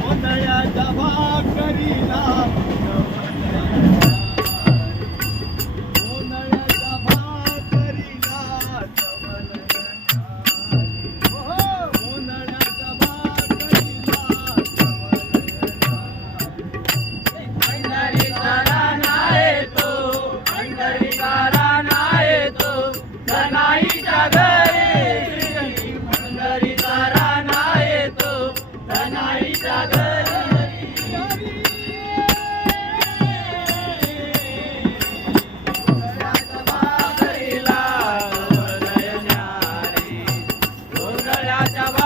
गोंधळ्याच्या भाकरीला রাজা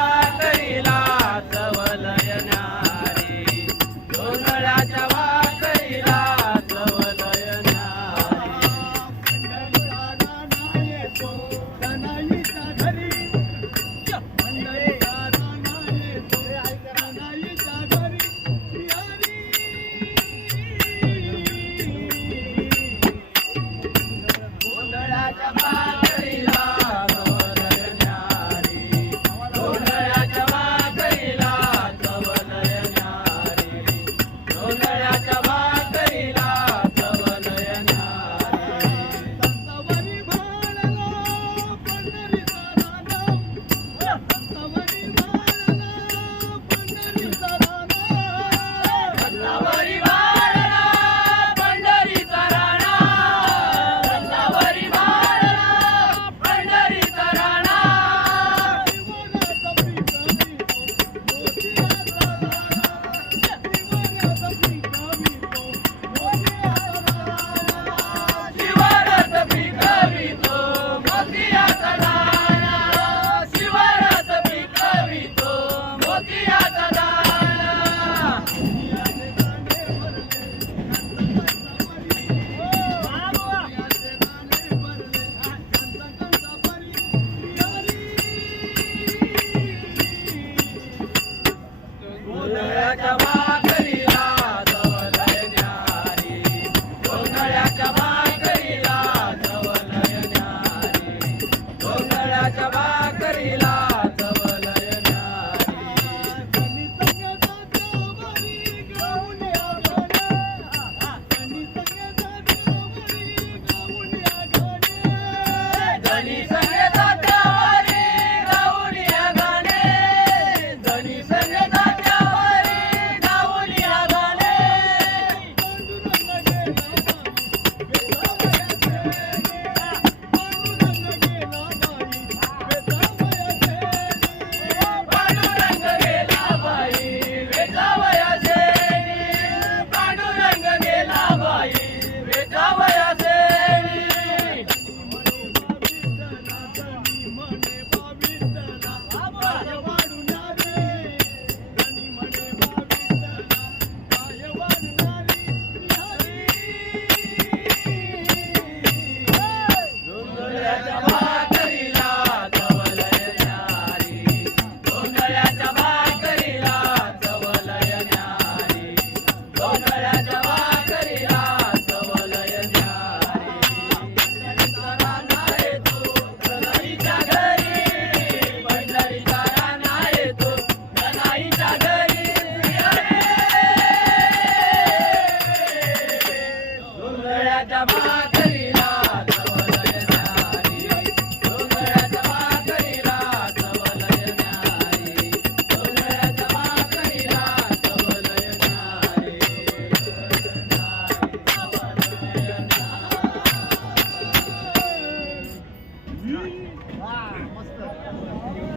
जवान